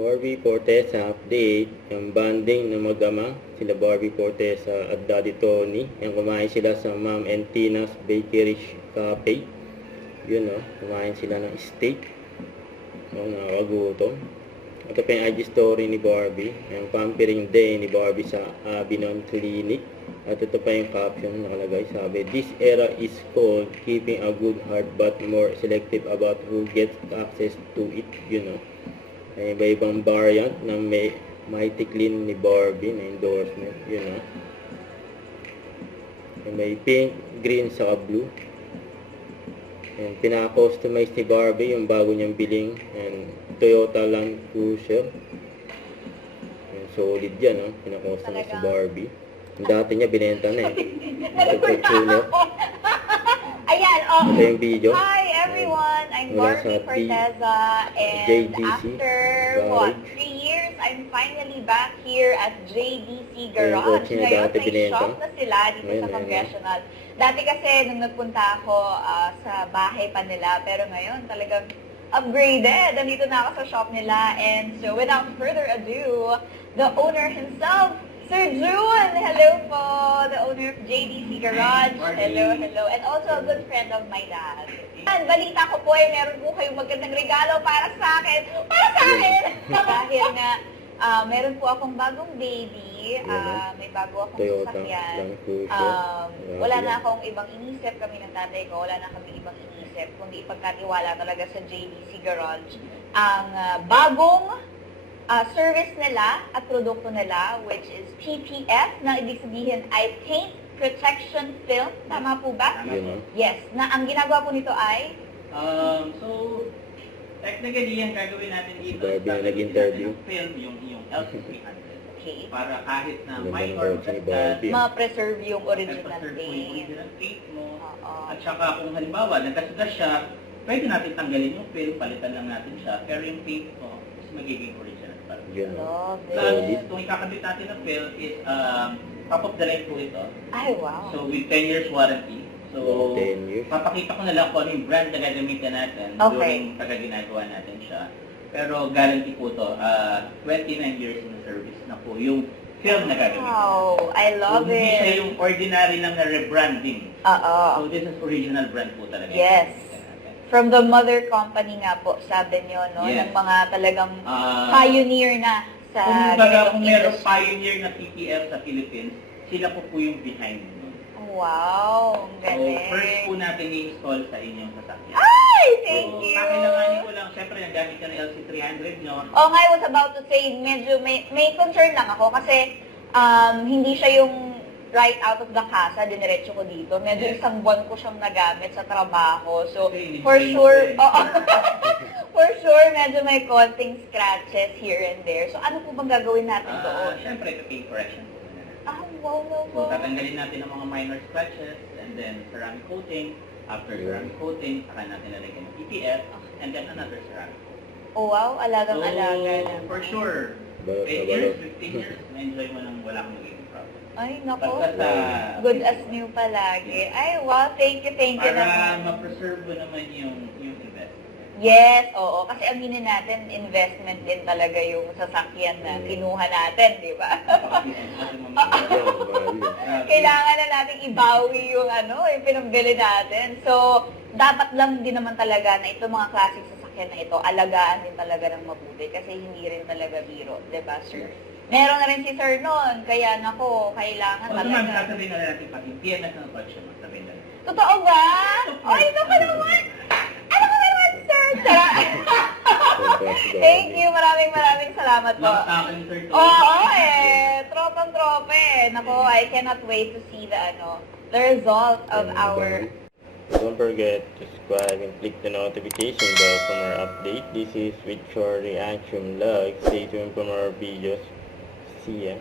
Barbie Fortesa update, yung banding na mag-ama, sila Barbie Fortesa at Daddy Tony. Yung kumain sila sa Ma'am and Tina's Bakery Cafe. Yun kumain sila ng steak. Nakakagutom. Ito pa yung IG story ni Barbie. Yung pampering day ni Barbie sa Abinon Clinic. At ito pa yung caption nakalagay. Sabi, "This era is called keeping a good heart but more selective about who gets access to it." May iba-ibang variant ng Mighty Clean ni Barbie na endorsement. May pink, green, saka blue. And pinaka-customize ni Barbie yung bago niyang biling and Toyota Land Cruiser. And solid yan, pinaka-customize ni Barbie. Yung dati niya binenta na Ito Fortuner. Ayan, Ito yung video. Hi everyone, I'm Barbie Fortesa, and JDC after 3 years, I'm finally back here at JDC Garage. Ngayon, may shop na sila dito sa Congressional. Dati kasi, nung nagpunta ako sa bahay pa nila, pero ngayon talagang upgraded. Nandito na ako sa shop nila, and so without further ado, the owner himself, Sir June, hello po, the owner of JDC Garage. Hello. And also a good friend of my dad. And balita ko po meron po kayong magandang regalo para sa akin. Dahil nga, meron po akong bagong baby, may bago akong sasakyan. Wala na akong ibang inisip, kami ng tatay ko, wala na kami ibang inisip, kundi ipagkatiwala talaga sa JDC Garage. Ang bagong service nila at produkto nila, which is PPF, na ibig sabihin ay Paint Protection Film. Tama po ba? Yes. Na ang ginagawa po nito ay? So, technically, yung gagawin natin dito, nag-interview. Film yung LC300. Okay. Para kahit na may or ma-preserve yung original paint. Paint mo. At saka kung halimbawa, nagkasugas siya, pwede natin tanggalin yung film, palitan lang natin siya. Pero yung paint mo, magiging original. Kung ikakabit natin ng film is top of the line po ito. Ay, wow. So with 10 years warranty. So 10 years. Papakita ko na lang kung ano yung brand na gagamitin natin during pagkaginagawa natin siya. Pero guarantee po to, 29 years in service na po yung film na gagamitin. Wow, I love it. Hindi siya yung ordinary lang na rebranding. So this is original brand po talaga. Yes. From the mother company nga po, sabi niyo, no? Yes. Ng mga talagang pioneer na sa kung merong pioneer na PPF sa Philippines, sila po yung behind nun. Wow, ang galing. So, first po natin i-install sa inyong sasakyan. Ay, thank you! Kakailanganin ko lang, syempre, nagamit ka ng LC300 nyo. I was about to say, medyo may concern lang ako kasi hindi siya yung right out of the casa, diniretso ko dito. Medyo isang buwan ko siyang nagamit sa trabaho. So, for sure, for sure, medyo may konting scratches here and there. So, ano po bang gagawin natin doon? Syempre, paint correction po. Wow. So, tatanggalin natin ang mga minor scratches and then ceramic coating. After ceramic coating, saka natin lalagyan ng PPF and then another ceramic coating. Oh, wow, alagang-alaga naman. For sure, 8 years, 15 years, na-enjoy mo nang wala kang magiging problem. Ay, nako. Good as new palagi. Ay, wow, thank you naman. Para ma-preserve mo naman yung investment. Yes, oo. Kasi aminin natin, investment din talaga yung sasakyan na kinuha natin, di ba? Kailangan na natin ibawi yung yung pinambili natin. So, dapat lang din naman talaga na itong mga classic sasakyan na ito, alagaan din talaga ng mabuti kasi hindi rin talaga biro, di ba, sir? Meron na rin si sir noon, kaya nako, kailangan talaga. O naman, sasabihin na natin pati, PMS ng kotse mo, sabihin na. Totoo ba? O, ito pa naman! Ano ka naman, sir? Thank you, maraming salamat po. Oo, tropang-tropa Nako, I cannot wait to see the result of our... Don't forget to subscribe and click the notification bell for more update. This is with your reaction vlog. Stay tuned for more videos. See ya.